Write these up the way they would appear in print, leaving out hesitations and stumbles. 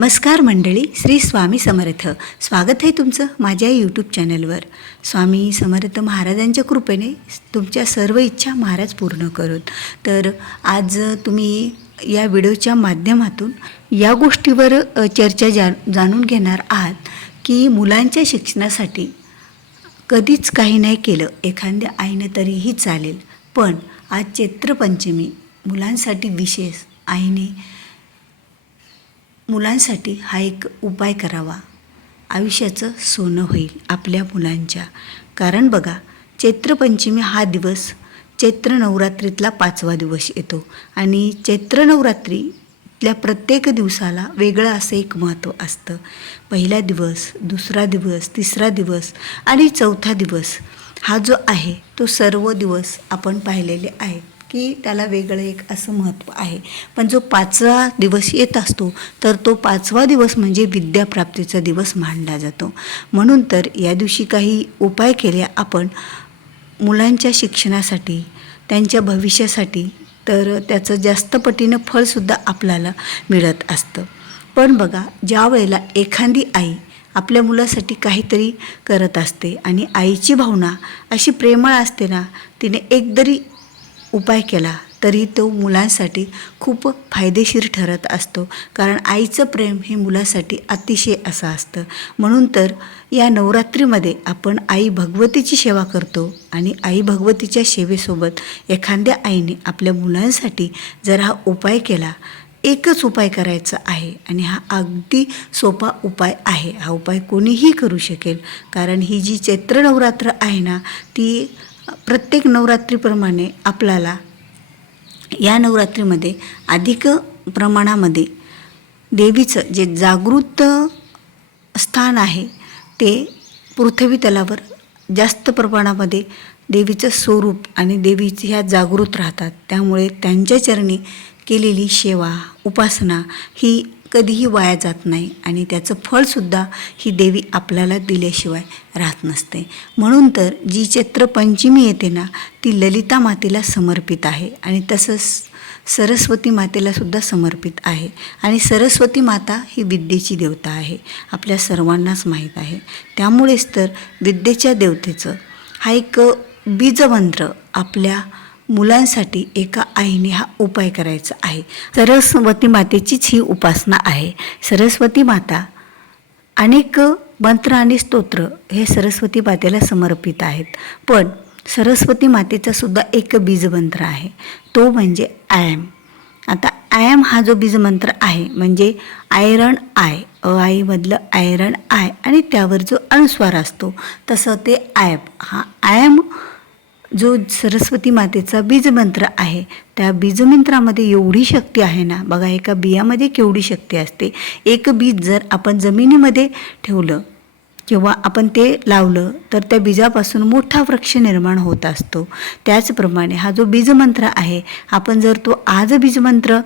नमस्कार मंडळी, श्री स्वामी समर्थ. स्वागत आहे तुमचं माझ्या यूट्यूब चॅनलवर. स्वामी समर्थ महाराजांच्या कृपेने तुमच्या सर्व इच्छा महाराज पूर्ण करोत. तर आज तुम्ही या व्हिडिओच्या माध्यमातून या गोष्टीवर चर्चा जाणून घेणार आहात की मुलांच्या शिक्षणासाठी कधीच काही नाही केलं एखाद्या आईनं तरीही चालेल, पण आज चैत्रपंचमी मुलांसाठी विशेष आईने मुलांसाठी हा एक उपाय करावा. आयुष्याचं सोनं होईल आपल्या मुलांच्या. कारण बघा, चैत्रपंचमी हा दिवस चैत्र नवरात्रीतला 5वा दिवस येतो आणि चैत्र नवरात्रीतल्या प्रत्येक दिवसाला वेगळं असं एक महत्त्व असतं. पहिला दिवस, दुसरा दिवस, तिसरा दिवस आणि चौथा दिवस हा जो आहे तो सर्व दिवस आपण पाहिलेले आहेत की त्याला वेगळं एक असं महत्त्व आहे. पण जो 5वा दिवस येत असतो तर तो 5वा दिवस म्हणजे विद्याप्राप्तीचा दिवस मानला जातो. म्हणून तर या दिवशी काही उपाय केले आपण मुलांच्या शिक्षणासाठी, त्यांच्या भविष्यासाठी, तर त्याचं जास्त पटीनं फळसुद्धा आपल्याला मिळत असतं. पण बघा, ज्या वेळेला एखादी आई आपल्या मुलासाठी काहीतरी करत असते आणि आईची भावना अशी प्रेमळ असते ना, तिने एकतरी उपाय केला तरी तो मुलांसाठी खूप फायदेशीर ठरत असतो. कारण आईचं प्रेम हे मुलासाठी अतिशय असं असतं. म्हणून तर या नवरात्रीमध्ये आपण आई भगवतीची सेवा करतो आणि आई भगवतीच्या सेवेसोबत एखाद्या आईने आपल्या मुलांसाठी जर हा उपाय केला, एकच उपाय करायचा आहे आणि हा अगदी सोपा उपाय आहे. हा उपाय कोणीही करू शकेल. कारण ही जी चैत्र नवरात्र आहे ना, ती प्रत्येक नवरात्रीप्रमाणे आपल्याला या नवरात्रीमध्ये अधिक प्रमाणामध्ये देवीचं जे जागृत स्थान आहे ते पृथ्वी तलावर जास्त प्रमाणामध्ये देवीचं स्वरूप आणि देवीचे ह्या जागृत राहतात. त्यामुळे त्यांच्या चरणी केलेली सेवा, उपासना ही कधीही वाया जात नाही आणि त्याचं फळसुद्धा ही देवी आपल्याला दिल्याशिवाय राहत नसते. म्हणून तर जी चैत्रपंचमी येते ना, ती ललिता मातेला समर्पित आहे आणि तसंच सरस्वती मातेलासुद्धा समर्पित आहे. आणि सरस्वती माता ही विद्येची देवता आहे, आपल्या सर्वांनाच माहीत आहे. त्यामुळेच तर विद्येच्या देवतेचं हा एक बीजमंत्र आपल्या मुलांसाठी एका आईने हा उपाय करायचा आहे. सरस्वती मातेचीच ही उपासना आहे. सरस्वती माता अनेक मंत्र आणि स्तोत्र हे सरस्वती मातेला समर्पित आहेत. पण सरस्वती मातेचा सुद्धा एक बीजमंत्र आहे, तो म्हणजे आयम. आता आयम हा जो बीजमंत्र आहे म्हणजे आयरन आय, आईमधलं आयरन आय आणि त्यावर जो अनुस्वार असतो तसं ते आयम. हा आयम जो सरस्वती मातेचा बीजमंत्र आहे, त्या बीजमंत्रामध्ये एवढी शक्ती आहे ना. बघा, एका बियामध्ये केवढी शक्ती असते. एक बीज जर आपण जमिनीमध्ये ठेवलं किंवा आपण ते लावलं तर त्या बीजापासून मोठा वृक्ष निर्माण होत असतो. त्याचप्रमाणे हा जो बीजमंत्र आहे, आपण जर तो आज बीजमंत्र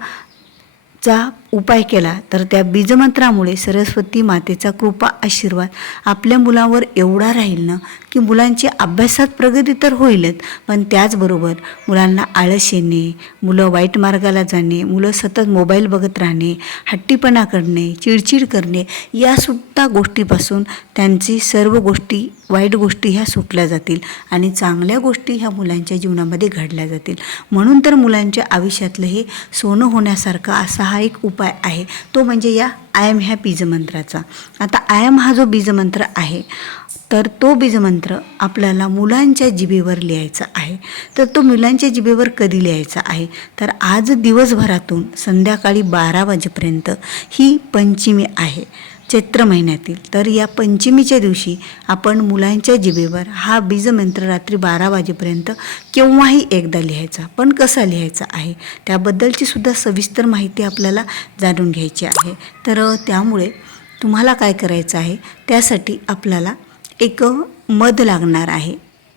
चा उपाय केला तर त्या बीजमंत्रामुळे सरस्वती मातेचा कृपा आशीर्वाद आपल्या मुलांवर एवढा राहील ना की मुलांची अभ्यासात प्रगती तर होईलच, पण त्याचबरोबर मुलांना आळस येणे, मुलं वाईट मार्गाला जाणे, मुलं सतत मोबाईल बघत राहणे, हट्टीपणा करणे, चिडचिड करणे, यासुद्धा गोष्टीपासून त्यांची सर्व गोष्टी, वाईट गोष्टी ह्या सुटल्या जातील आणि चांगल्या गोष्टी ह्या मुलांच्या जीवनामध्ये घडल्या जातील. म्हणून तर मुलांच्या आयुष्यातलं हे सोनं होण्यासारखा असा हा एक उपाय आहे, तो म्हणजे या आयम ह्या बीजमंत्राचा. आता आयम हा जो बीजमंत्र आहे तर तो बीजमंत्र आपल्याला मुलांच्या जिभेवर लिहायचा आहे. तर तो मुलांच्या जिभेवर कधी लिहायचा आहे तर आज दिवसभरातून संध्याकाळी 12 वाजेपर्यंत ही पंचमी आहे चैत्र महिन्यातील. तर या पंचमीच्या दिवशी आपण मुलांच्या जिभेवर हा बीजमंत्र रात्री 12 वाजेपर्यंत केव्हाही एकदा लिहायचा. पण कसा लिहायचा आहे त्याबद्दलची सुद्धा सविस्तर माहिती आपल्याला जाणून घ्यायची आहे. तर त्यामुळे तुम्हाला काय करायचं आहे, त्यासाठी आपल्याला एक मध लागणार आहे.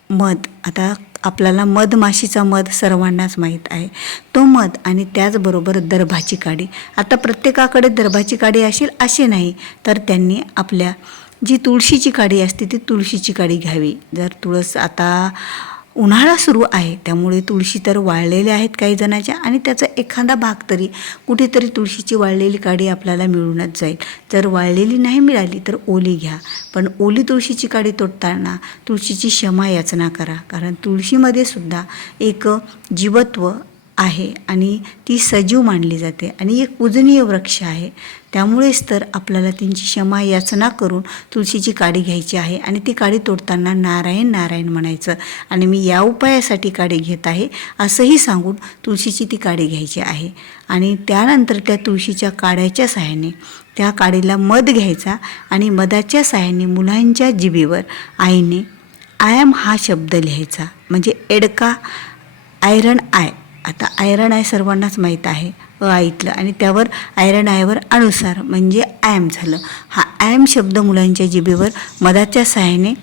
मध, आता आपल्याला मधमाशीचा मध सर्वांनाच माहीत आहे, तो मध आणि त्याचबरोबर दर्भाची काडी. आता प्रत्येकाकडे दर्भाची काडी असेल असे नाही, तर त्यांनी आपल्या जी तुळशीची काडी असते ती तुळशीची काडी घ्यावी. जर तुळस आता उन्हाळा सुरू आहे त्यामुळे तुळशी तर वाळलेल्या आहेत काही जणांच्या, आणि त्याचा एखादा भाग तरी कुठेतरी तुळशीची वाळलेली काडी आपल्याला मिळूनच जाईल. जर वाळलेली नाही मिळाली तर ओली घ्या, पण ओली तुळशीची काडी तोडताना तुळशीची क्षमा याचना करा, कारण तुळशीमध्ये सुद्धा एक जीवत्व आहे आणि ती सजीव मानली जाते आणि एक पूजनीय वृक्ष आहे. त्यामुळेच तर आपल्याला त्यांची क्षमा याचना करून तुळशीची काडी घ्यायची आहे आणि ती काडी तोडताना नारायण नारायण म्हणायचं आणि मी या उपायासाठी काडी घेत आहे असंही सांगून तुळशीची ती काडी घ्यायची आहे. आणि त्यानंतर त्या तुळशीच्या काड्याच्या सहाय्याने त्या काडीला मध घ्यायचा आणि मधाच्या सहाय्याने मुलांच्या जिभेवर आईने आय एम हा शब्द लिहायचा, म्हणजे एडका आयरन आय. आता आयरन आय सर्वांनाच माहीत आहे आईतलं, आणि त्यावर आयरन आयवर अनुसार म्हणजे ॲम झालं. हा ॲम शब्द मुलांच्या जिभेवर मधाच्या सहाय्याने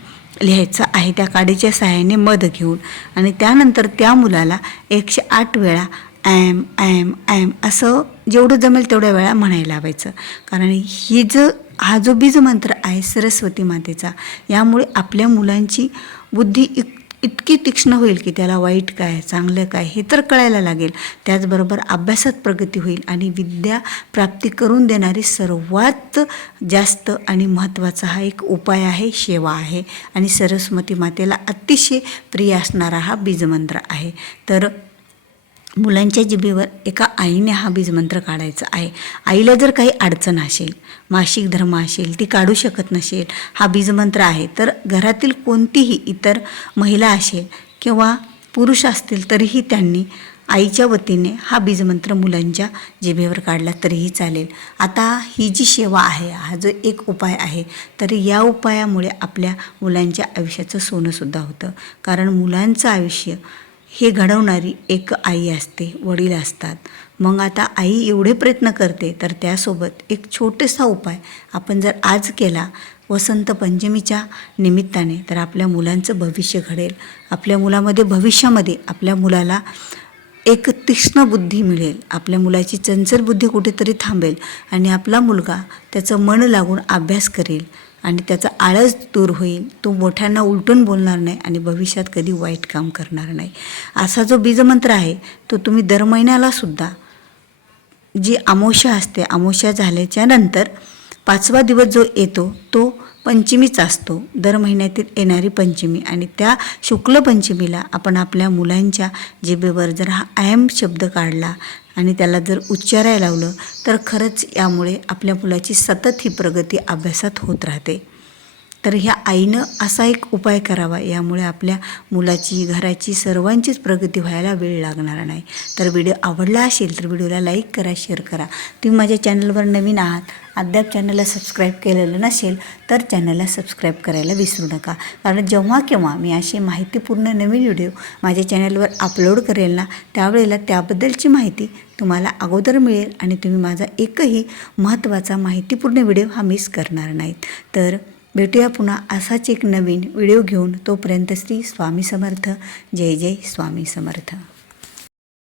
लिहायचा आहे, त्या काडीच्या सहाय्याने मध घेऊन. आणि त्यानंतर त्या मुलाला 108 वेळा ॲम ॲम ॲम असं जेवढं जमेल तेवढ्या वेळा म्हणायला लावायचं, कारण हा जो बीजमंत्र आहे सरस्वती मातेचा, यामुळे आपल्या मुलांची बुद्धी इतकी तीक्ष्ण होईल की त्याला वाईट काय चांगलं काय हे तर कळायला लागेल. त्याचबरोबर अभ्यासात प्रगती होईल आणि विद्या प्राप्ती करून देणारी सर्वात जास्त आणि महत्त्वाचा हा एक उपाय आहे, सेवा आहे आणि सरस्वती मातेला अतिशय प्रिय असणारा हा बीजमंत्र आहे. तर मुलांच्या जिभेवर एका आईने हा बीजमंत्र काढायचा आहे. आईला जर काही अडचण असेल, मासिक धर्म असेल, ती काढू शकत नसेल, हा बीजमंत्र आहे, तर घरातील कोणतीही इतर महिला असेल किंवा पुरुष असतील तरीही त्यांनी आईच्या वतीने हा बीजमंत्र मुलांच्या जिभेवर काढला तरीही चालेल. आता ही जी सेवा आहे, हा जो एक उपाय आहे, तर या उपायामुळे आपल्या मुलांच्या आयुष्याचं सोनंसुद्धा होतं, कारण मुलांचं आयुष्य हे घडवणारी एक आई असते, वडील असतात. मग आता आई एवढे प्रयत्न करते, तर त्यासोबत एक छोटासा उपाय आपण जर आज केला वसंत पंचमीच्या निमित्ताने, तर आपल्या मुलांचं भविष्य घडेल. आपल्या मुलामध्ये भविष्यामध्ये आपल्या मुलाला एक तीक्ष्ण बुद्धी मिळेल, आपल्या मुलाची चंचल बुद्धी कुठेतरी थांबेल आणि आपला मुलगा त्याचं मन लागून अभ्यास करेल आणि त्याचा आळस दूर होईल. तो मोठ्यांना उलटून बोलणार नाही आणि भविष्यात कधी वाईट काम करणार नाही. असा जो बीजमंत्र आहे तो तुम्ही दर महिन्यालासुद्धा, जी अमावस्या असते, अमावस्या झाल्याच्या नंतर 5वा दिवस जो येतो तो पंचमीचा असतो, दर महिन्यातील येणारी पंचमी, आणि त्या शुक्ल पंचमीला आपण आपल्या मुलांच्या जिभेवर जर हा ॲम शब्द काढला आणि त्याला जर उच्चारायला लावलं तर खरंच यामुळे आपल्या मुलाची सतत ही प्रगती अभ्यासात होत राहते. तर ह्या आईनं असा एक उपाय करावा, यामुळे आपल्या मुलाची, घराची, सर्वांचीच प्रगती व्हायला वेळ लागणार नाही. तर व्हिडिओ आवडला असेल तर व्हिडिओला लाईक करा, शेअर करा. तुम्ही माझ्या चॅनलवर नवीन आहात, अद्याप चॅनलला सबस्क्राईब केलेलं नसेल तर चॅनलला सबस्क्राईब करायला विसरू नका, कारण जेव्हा केव्हा मी असे माहितीपूर्ण नवीन व्हिडिओ माझ्या चॅनलवर अपलोड करेल ना, त्यावेळेला त्याबद्दलची माहिती तुम्हाला अगोदर मिळेल आणि तुम्ही माझा एकही महत्त्वाचा माहितीपूर्ण व्हिडिओ हा मिस करणार नाहीत. तर भेटूया पुन्हा असाच एक नवीन व्हिडिओ घेऊन. तोपर्यंत श्री स्वामी समर्थ. जय जय स्वामी समर्थ.